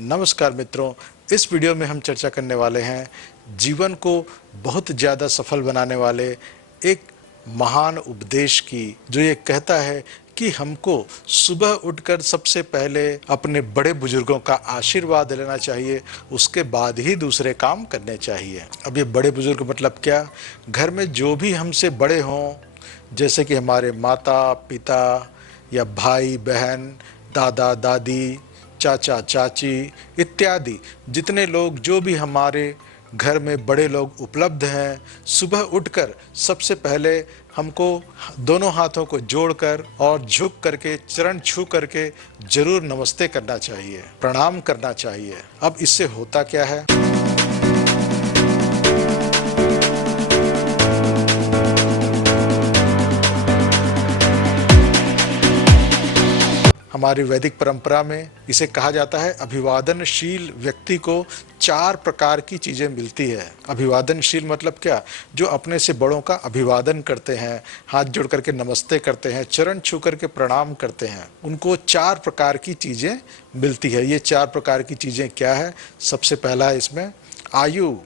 नमस्कार मित्रों, इस वीडियो में हम चर्चा करने वाले हैं जीवन को बहुत ज़्यादा सफल बनाने वाले एक महान उपदेश की, जो ये कहता है कि हमको सुबह उठकर सबसे पहले अपने बड़े बुजुर्गों का आशीर्वाद लेना चाहिए, उसके बाद ही दूसरे काम करने चाहिए। अब ये बड़े बुजुर्ग मतलब क्या? घर में जो भी हमसे बड़े हों, जैसे कि हमारे माता पिता या भाई बहन, दादा दादी, चाचा चाची इत्यादि जितने लोग, जो भी हमारे घर में बड़े लोग उपलब्ध हैं, सुबह उठकर सबसे पहले हमको दोनों हाथों को जोड़कर और झुक करके, चरण छू करके जरूर नमस्ते करना चाहिए, प्रणाम करना चाहिए। अब इससे होता क्या है? हमारी वैदिक परंपरा में इसे कहा जाता है, अभिवादनशील व्यक्ति को 4 प्रकार की चीज़ें मिलती है। अभिवादनशील मतलब क्या? जो अपने से बड़ों का अभिवादन करते हैं, हाथ जोड़ करके नमस्ते करते हैं, चरण छू करके प्रणाम करते हैं, उनको 4 प्रकार की चीज़ें मिलती है। ये 4 प्रकार की चीज़ें क्या है? सबसे पहला है इसमें आयु,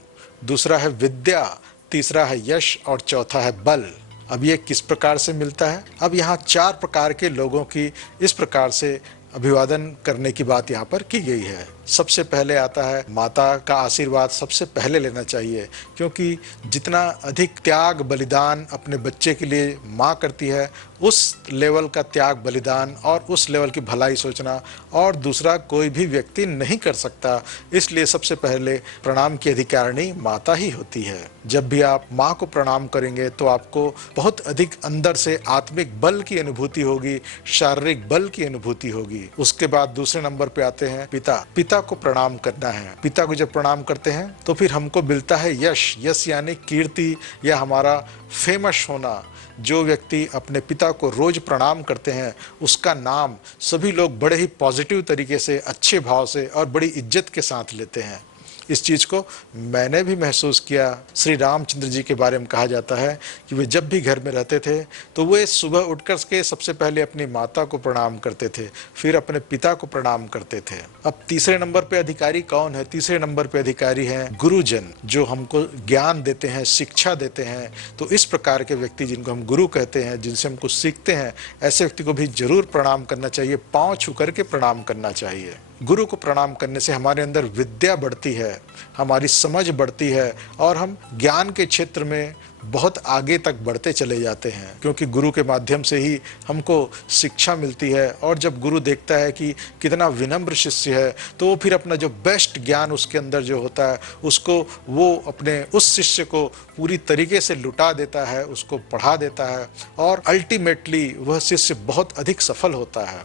दूसरा है विद्या, तीसरा है यश और चौथा है बल। अब ये किस प्रकार से मिलता है? अब यहाँ 4 प्रकार के लोगों की इस प्रकार से अभिवादन करने की बात यहाँ पर की गई है। सबसे पहले आता है माता का आशीर्वाद सबसे पहले लेना चाहिए, क्योंकि जितना अधिक त्याग बलिदान अपने बच्चे के लिए माँ करती है, उस लेवल का त्याग बलिदान और उस लेवल की भलाई सोचना और दूसरा कोई भी व्यक्ति नहीं कर सकता। इसलिए सबसे पहले प्रणाम की अधिकारिणी माता ही होती है। जब भी आप माँ को प्रणाम करेंगे तो आपको बहुत अधिक अंदर से आत्मिक बल की अनुभूति होगी, शारीरिक बल की अनुभूति होगी। उसके बाद दूसरे नंबर पे आते हैं पिता। पिता को प्रणाम करना है। पिता को जब प्रणाम करते हैं तो फिर हमको मिलता है यश। यश यानी कीर्ति या हमारा फेमस होना। जो व्यक्ति अपने पिता को रोज प्रणाम करते हैं, उसका नाम सभी लोग बड़े ही पॉजिटिव तरीके से, अच्छे भाव से और बड़ी इज्जत के साथ लेते हैं। इस चीज़ को मैंने भी महसूस किया। श्री रामचंद्र जी के बारे में कहा जाता है कि वे जब भी घर में रहते थे तो वे सुबह उठकर के सबसे पहले अपनी माता को प्रणाम करते थे, फिर अपने पिता को प्रणाम करते थे। अब तीसरे नंबर पे अधिकारी कौन है? तीसरे नंबर पे अधिकारी हैं गुरुजन, जो हमको ज्ञान देते हैं, शिक्षा देते हैं। तो इस प्रकार के व्यक्ति जिनको हम गुरु कहते हैं, जिनसे हम कुछ सीखते हैं, ऐसे व्यक्ति को भी जरूर प्रणाम करना चाहिए, पाँव छू करके प्रणाम करना चाहिए। गुरु को प्रणाम करने से हमारे अंदर विद्या बढ़ती है, हमारी समझ बढ़ती है और हम ज्ञान के क्षेत्र में बहुत आगे तक बढ़ते चले जाते हैं, क्योंकि गुरु के माध्यम से ही हमको शिक्षा मिलती है। और जब गुरु देखता है कि कितना विनम्र शिष्य है, तो वो फिर अपना जो बेस्ट ज्ञान उसके अंदर जो होता है, उसको वो अपने उस शिष्य को पूरी तरीके से लुटा देता है, उसको पढ़ा देता है और अल्टीमेटली वह शिष्य बहुत अधिक सफल होता है।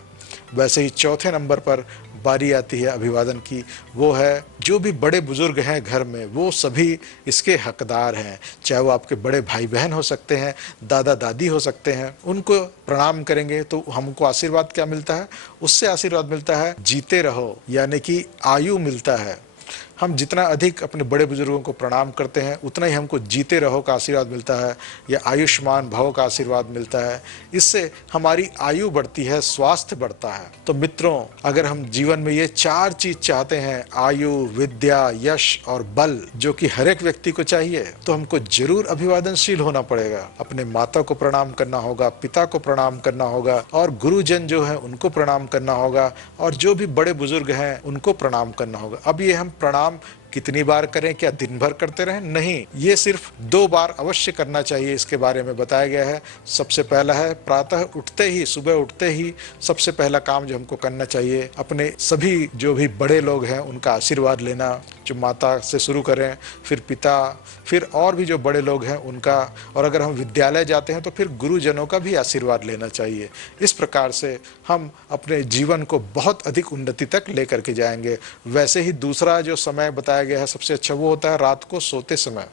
वैसे ही चौथे नंबर पर बारी आती है अभिवादन की। वो है जो भी बड़े बुजुर्ग हैं घर में, वो सभी इसके हकदार हैं। चाहे वो आपके बड़े भाई बहन हो सकते हैं, दादा दादी हो सकते हैं। उनको प्रणाम करेंगे तो हमको आशीर्वाद क्या मिलता है? उससे आशीर्वाद मिलता है जीते रहो, यानी कि आयु मिलता है। हम जितना अधिक अपने बड़े बुजुर्गों को प्रणाम करते हैं, उतना ही हमको जीते रहो का आशीर्वाद मिलता है या आयुष्मान भव का आशीर्वाद मिलता है। इससे हमारी आयु बढ़ती है, स्वास्थ्य बढ़ता है। तो मित्रों, अगर हम जीवन में ये 4 चीज चाहते हैं, आयु, विद्या, यश और बल, जो कि हर एक व्यक्ति को चाहिए, तो हमको जरूर अभिवादनशील होना पड़ेगा। अपने माता को प्रणाम करना होगा, पिता को प्रणाम करना होगा और गुरुजन जो है उनको प्रणाम करना होगा और जो भी बड़े बुजुर्ग हैं उनको प्रणाम करना होगा। अब ये हम प्रणाम कितनी बार करें? क्या दिन भर करते रहें? नहीं, ये सिर्फ 2 बार अवश्य करना चाहिए। इसके बारे में बताया गया है। सबसे पहला है प्रातः उठते ही, सुबह उठते ही सबसे पहला काम जो हमको करना चाहिए, अपने सभी जो भी बड़े लोग हैं उनका आशीर्वाद लेना। जो माता से शुरू करें, फिर पिता, फिर और भी जो बड़े लोग हैं उनका, और अगर हम विद्यालय जाते हैं तो फिर गुरुजनों का भी आशीर्वाद लेना चाहिए। इस प्रकार से हम अपने जीवन को बहुत अधिक उन्नति तक लेकर के जाएंगे। वैसे ही दूसरा जो समय बताया गया है सबसे अच्छा, वो होता है रात को सोते समय।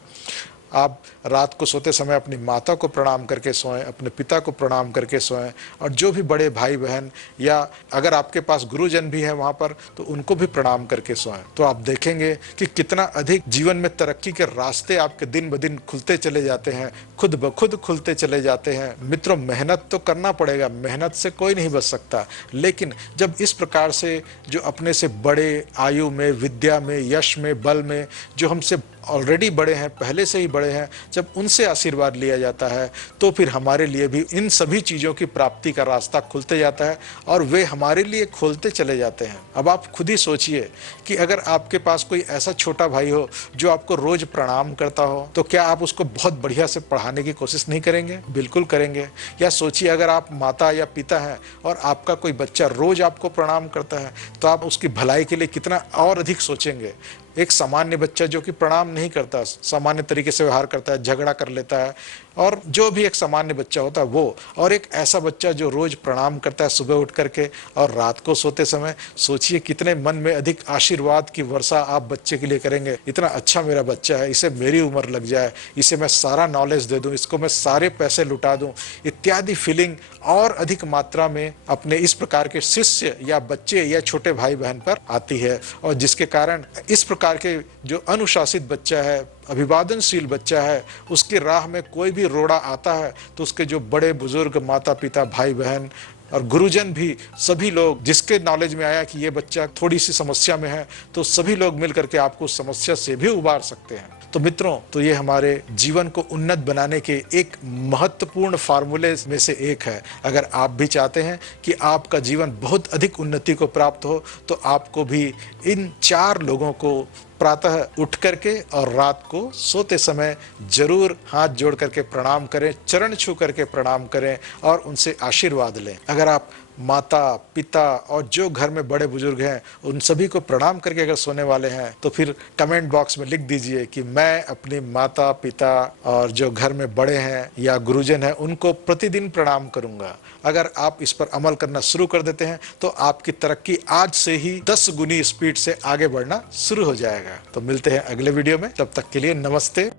आप रात को सोते समय अपनी माता को प्रणाम करके सोएं, अपने पिता को प्रणाम करके सोएं, और जो भी बड़े भाई बहन या अगर आपके पास गुरुजन भी हैं वहाँ पर तो उनको भी प्रणाम करके सोएं। तो आप देखेंगे कि कितना अधिक जीवन में तरक्की के रास्ते आपके दिन ब दिन खुलते चले जाते हैं, खुद ब खुद खुलते चले जाते हैं। मित्रों, मेहनत तो करना पड़ेगा, मेहनत से कोई नहीं बच सकता, लेकिन जब इस प्रकार से जो अपने से बड़े आयु में, विद्या में, यश में, बल में, जो हमसे ऑलरेडी बड़े हैं, पहले से ही बड़े हैं, जब उनसे आशीर्वाद लिया जाता है तो फिर हमारे लिए भी इन सभी चीज़ों की प्राप्ति का रास्ता खुलते जाता है और वे हमारे लिए खोलते चले जाते हैं। अब आप खुद ही सोचिए कि अगर आपके पास कोई ऐसा छोटा भाई हो जो आपको रोज प्रणाम करता हो, तो क्या आप उसको बहुत बढ़िया से पढ़ाने की कोशिश नहीं करेंगे? बिल्कुल करेंगे। या सोचिए, अगर आप माता या पिता हैं और आपका कोई बच्चा रोज आपको प्रणाम करता है तो आप उसकी भलाई के लिए कितना और अधिक सोचेंगे। एक सामान्य बच्चा जो कि प्रणाम नहीं करता, सामान्य तरीके से व्यवहार करता है, झगड़ा कर लेता है, और जो भी एक सामान्य बच्चा होता है वो, और एक ऐसा बच्चा जो रोज प्रणाम करता है सुबह उठ करके और रात को सोते समय, सोचिए कितने मन में अधिक आशीर्वाद की वर्षा आप बच्चे के लिए करेंगे। इतना अच्छा मेरा बच्चा है, इसे मेरी उम्र लग जाए, इसे मैं सारा नॉलेज दे दूं, इसको मैं सारे पैसे लुटा दूं, इत्यादि फीलिंग और अधिक मात्रा में अपने इस प्रकार के शिष्य या बच्चे या छोटे भाई बहन पर आती है। और जिसके कारण इस प्रकार के जो अनुशासित बच्चा है, अभिवादनशील बच्चा है, उसकी राह में कोई भी रोड़ा आता है तो उसके जो बड़े बुजुर्ग, माता पिता, भाई बहन और गुरुजन भी, सभी लोग, जिसके नॉलेज में आया कि ये बच्चा थोड़ी सी समस्या में है, तो सभी लोग मिल करके आपको उस समस्या से भी उबार सकते हैं। तो मित्रों, तो ये हमारे जीवन को उन्नत बनाने के एक महत्वपूर्ण फार्मूले में से एक है। अगर आप भी चाहते हैं कि आपका जीवन बहुत अधिक उन्नति को प्राप्त हो तो आपको भी इन 4 लोगों को प्रातः उठ करके और रात को सोते समय जरूर हाथ जोड़ करके प्रणाम करें, चरण छू करके प्रणाम करें और उनसे आशीर्वाद लें। अगर आप माता, पिता और जो घर में बड़े बुजुर्ग हैं उन सभी को प्रणाम करके अगर सोने वाले हैं तो फिर कमेंट बॉक्स में लिख दीजिए कि मैं अपनी माता, पिता और जो घर में बड़े हैं या गुरुजन हैं उनको प्रतिदिन प्रणाम करूंगा। अगर आप इस पर अमल करना शुरू कर देते हैं तो आपकी तरक्की आज से ही 10 गुनी स्पीड से आगे बढ़ना शुरू हो जाएगा। तो मिलते हैं अगले वीडियो में, तब तक के लिए नमस्ते।